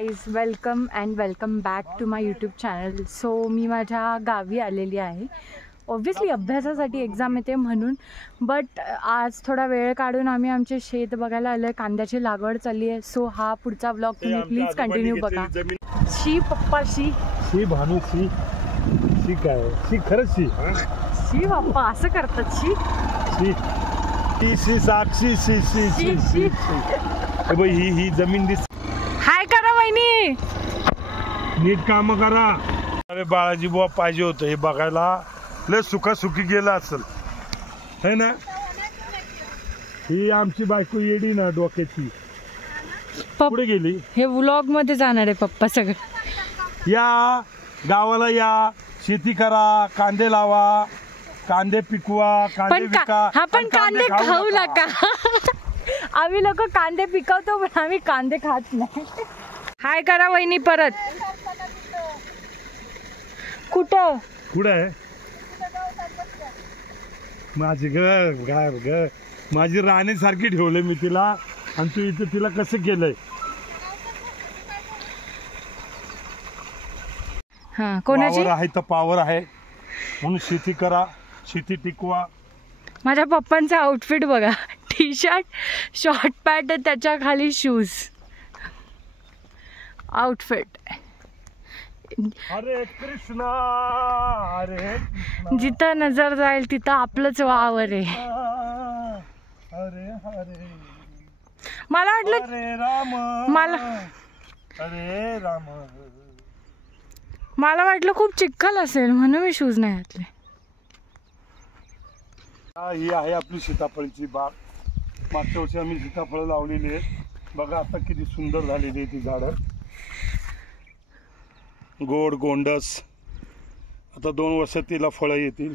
Guys, welcome and welcome back to my YouTube channel. So मी माझ्या गावी आलेली आहे. ऑब्व्हियसली अभ्यासासाठी एक्झाम येते म्हणून, बट आज थोडा वेळ काढून आम्ही आमचे शेत बघायला आलो आहे. कांद्याची लागवड चालली आहे. सो हा पुढचा ब्लॉग तुम्ही प्लीज कंटिन्यू बघा. शी पप्पा शी शी भानू शी शी काय शी खरंच शी शी पप्पा असं करतात. शी शी शी शी साक्षी शी शी शी शी बाई ही जमीन दिस. हाय करा वहिनी, नीट काम करा. अरे बाळाजी बुवा पाहिजे होतं हे बघायला. लय सुखासुखी गेला असेल है ना. ही आमची बायको येडी ना डोक्याची. पुढे गेली. हे व्लॉग मध्ये जाणार आहे पप्पा सगळं. या गावाला या, शेती करा, कांदे लावा, कांदे पिकवा, कांदे विका. हा पण कांदे खाऊ नका. आम्ही लोक कांदे पिकवतो पण आम्ही कांदे खात नाही. हाय करा वहिनी परत. कुठं कुठं आहे माझी ग माझी राणीसारखी ठेवले मी तिला, आणि तू इथे तिला कसं केलंय. हा कोणाची आहे तर पावर आहे म्हणून शेती करा, शेती टिकवा. माझ्या पप्पांचा आउटफिट बघा. टी शर्ट, शॉर्ट पॅन्ट, त्याच्या खाली शूज. आउटफिट हरे कृष्णा हरे जिथं नजर जाईल तिथं आपलंच वावर आहे. हरे हरे मला वाटलं हरे राम हरे राम. मला वाटलं खूप चिखल असेल म्हणून मी शूज नाही घातले. ही आहे आपली सीताफळीची बाग. मागच्या वर्षी आम्ही सीताफळ लावलेली आहेत. बघा आता किती सुंदर झालेली आहे ती झाडं. गोड गोंडस. आता 2 वर्षात तिला फळं येतील.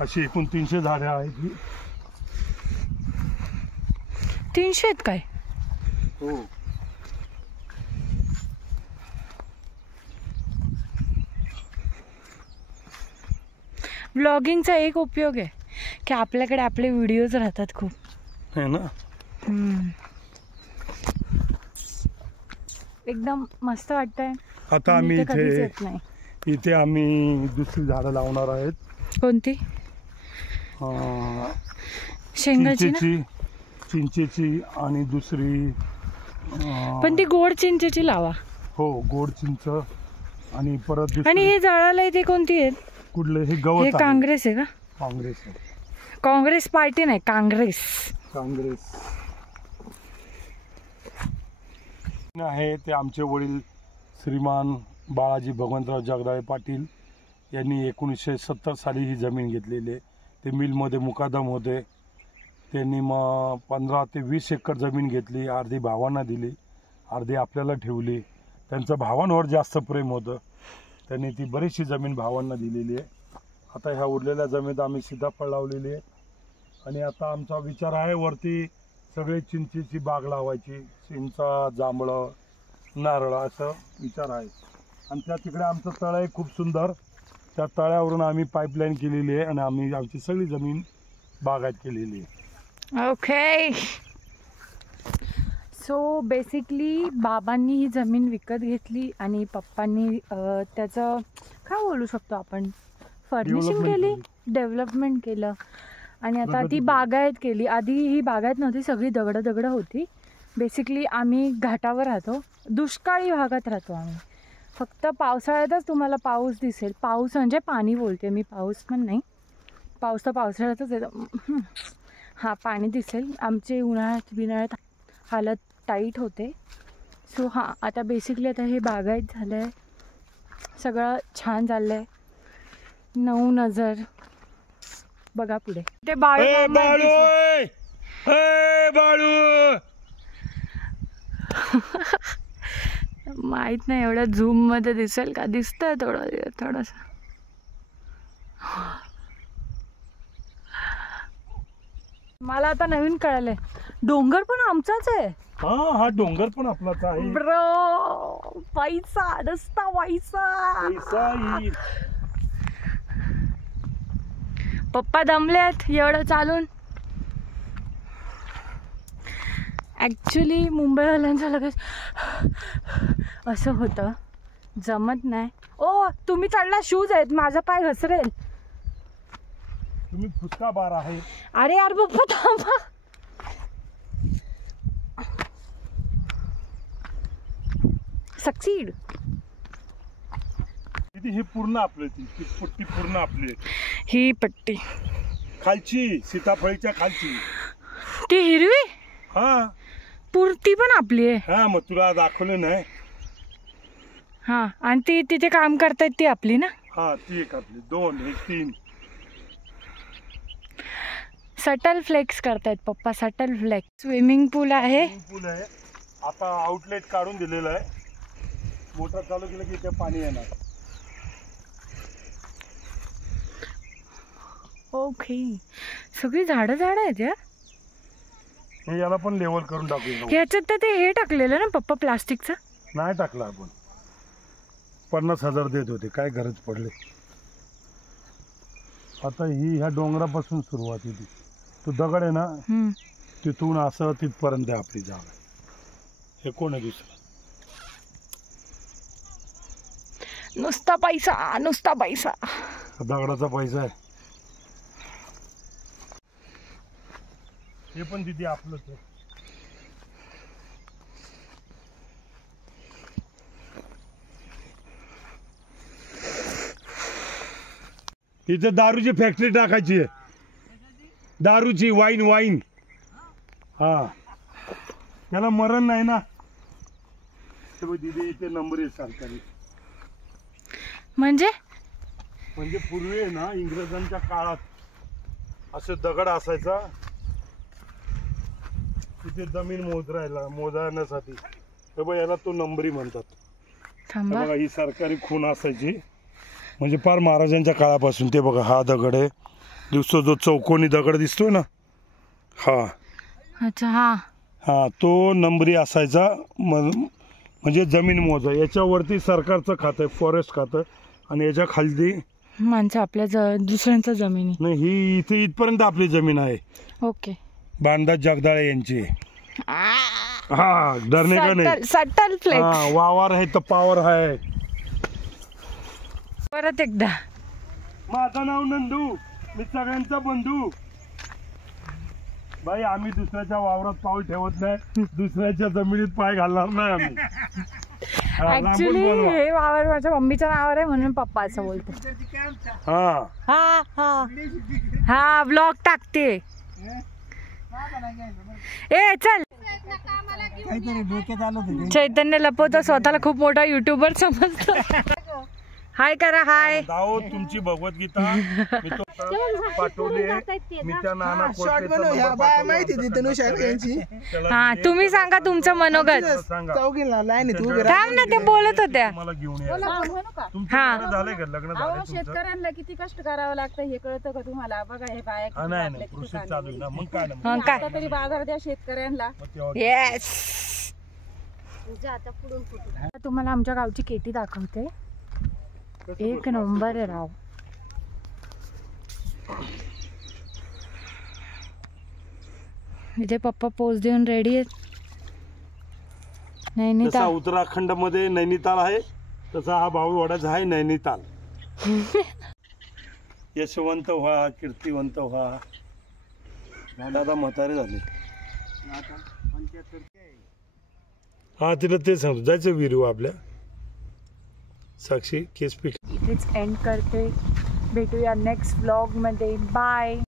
अशी एकूण 300 झाडं आहेत ही. 300 आहेत काय? हो. व्लॉगिंगचा एक उपयोग आहे की आपल्याकडे आपले व्हिडिओज राहतात खूप, है ना. एकदम मस्त वाटतंय. आता आम्ही इथे आम्ही दुसरी झाडं लावणार आहेत. कोणती? शेंगाची ना? चिंचेची आणि दुसरी पण ती गोड चिंचेची लावा. हो, गोड चिंच. आणि परत आणि हे झाडाला इथे कोणती आहेत? कुठले? हे गवत. हे काँग्रेस आहे का? काँग्रेस. काँग्रेस पार्टी नाही, काँग्रेस. आहे ते आमचे वडील श्रीमान बाळाजी भगवंतराव जगदाळे पाटील यांनी 1970 साली ही जमीन घेतलेली आहे. ते मिलमध्ये मुकादम होते. त्यांनी मग 15 ते 20 एकर जमीन घेतली. अर्धी भावांना दिली, अर्धी आपल्याला ठेवली. त्यांचं भावांवर जास्त प्रेम होतं. त्यांनी ती बरीचशी जमीन भावांना दिलेली आहे. आता ह्या उरलेल्या जमिनीत आम्ही सीताफळ लावलेली आहे. आणि आता आमचा विचार आहे वरती सगळे चिंचेची बाग लावायची. चिंचा, जांभळं, नारळ असं विचार आहे. आणि त्या तिकडे आमचं तळ आहे खूप सुंदर. त्या तळ्यावरून आम्ही पाईपलाईन केलेली आहे आणि आम्ही आमची सगळी जमीन बागायत केलेली आहे. ओके. सो बेसिकली बाबांनी ही जमीन विकत घेतली आणि पप्पांनी त्याचं काय बोलू शकतो आपण, फर्निशिंग केली, डेव्हलपमेंट केलं. आणि आता ती बागायत केली. आधी ही बागायत नव्हती, सगळी दगडं होती. बेसिकली आम्ही घाटावर राहतो, दुष्काळी भागात राहतो आम्ही. फक्त पावसाळ्यातच तुम्हाला पाऊस दिसेल. पाऊस म्हणजे पाणी बोलते मी, पाऊस पण नाही. पाऊस तर पावसाळ्यातच येतो. हां, पाणी दिसेल. आमचे उन्हाळ्यात हालत टाईट होते. सो हां, आता बेसिकली आता हे बागायत झालं आहे. सगळं छान चाललं आहे. 9 नजर बघा पुढे. ते बाळू माहित नाही एवढ्या झूम मध्ये दिसेल का. दिसतंय थोडंसं. मला आता नवीन कळलंय, डोंगर पण आमचाच आहे. हा डोंगर पण आपलाच आहे ब्रो. पैसा रस्ता, पैसा. पप्पा दमलेत एवढं चालून. ॲक्च्युली मुंबईवाल्यांचा लगेच असं होतं, जमत नाही. ओ तुम्ही चढला, शूज आहेत, माझा पाय घसरेल. तुम्ही फुसका बार आहे. अरे यार पप्पा थांबा. सक्सीड. हे पूर्ण आपलं ती पट्टी पूर्ण आपली. ही पट्टी खालची सीताफळीच्या खालची ती हिरवी हा पुरती पण आपली आहे. हा मग तुला दाखवलं नाही. हा आणि ती तिथे काम करतायत ती आपली ना. हा ती एक आपली. 2 हे 3 सटल फ्लेक्स करतायत पप्पा. Subtle flex. स्विमिंग पूल आहे. पूल आहे. आता आउटलेट काढून दिलेलं आहे. मोटर चालू केलं की इथे पाणी येणार. ओके. सगळी झाडं आहेत या. हे याला पण लेवल करून टाकू. ह्याच्यात तर ते हे टाकलेलं ना पप्पा, प्लास्टिकचं. नाही टाकलं आपण. 50,000 देत होते, काय गरज पडली. आता ही ह्या डोंगरापासून सुरुवात होती. तो दगड आहे ना, तिथून असं तिथपर्यंत आहे आपली जागा. हे कोण आहे दुसरं? नुसता पैसा, नुसता पैसा. दगडाचा पैसा आहे. हे पण तिथे आपलंच आहे. इथे दारूची फॅक्टरी टाकायची आहे. दारूची, वाईन. हा त्याला मरण नाही ना. दिदी इथे नंबर आहे सरकारी. म्हणजे पूर्वी आहे ना, इंग्रजांच्या काळात असे दगड असायचा. तिथे जमीन मोजण्यासाठी. हे बघ, याला तो नंबरी म्हणतात. थांबा. बघा ही सरकारी खूण असायची. म्हणजे फार महाराजांच्या काळापासून. ते बघा हा दगड आहे. दिसतो जो चौकोनी दगड दिसतोय ना, हा. अच्छा. हा तो नंबरी असायचा. म्हणजे जमीन मोजा. याच्यावरती सरकारचं खातं, फॉरेस्ट खातं. आणि याच्या खाली माणसं आपल्या दुसऱ्यांच्या जमिनी. नाही, ही इथे इथपर्यंत आपली जमीन आहे. ओके. बांधा जगदाळे यांची. हा डरणे का नाही. Subtle flex. वावर आहे तर पावर आहे. परत एकदा. माझं नाव नंदू, मी सगळ्यांचा बंधू. बाई आम्ही दुसऱ्याच्या वावरात पाऊल ठेवत नाही. दुसऱ्याच्या जमिनीत पाय घालणार नाही आम्ही. ऍक्च्युली हे वावर माझ्या मम्मीच्या नावावर आहे म्हणून पप्पा असं बोलतो. हा ब्लॉग टाकते. ए चल. चैतन्य लपवतो स्वतःला, खूप मोठा युट्यूबर समजतो. हाय करा. हाय. दाओ तुमची भगवद्गीता मी तो पाठवली. मी त्या नाना हा तुम्ही सांगा तुमचं मनोगत. थांब ना, ते बोलत होत्या. मला घेऊन या. हा झालंय का लग्न झालं? शेतकऱ्यांना किती कष्ट करावं लागतं हे कळतं का तुम्हाला? बघा हे बाया नाही कृषी चालू आहे ना. मग काय ना, मग काय. तरी बाजार द्या शेतकऱ्यांना. येस. तुम्हाला आमच्या गावची केटी दाखवते. एक नंबर आहे राव. इथे पप्पा पोच देऊन रेडी आहेत. नैनिताल. उत्तराखंड मध्ये नैनिताल आहे, तसा हा बावळवाडाचा आहे नैनिताल. यशवंत व्हा, कीर्तिवंत व्हा. दादा म्हातारे झाले. हा तिला ते सांगतो, जायचं विरू आपल्या साक्षी केस पीठ. इथेच एंड करते. भेटूया नेक्स्ट व्लॉग मध्ये. बाय.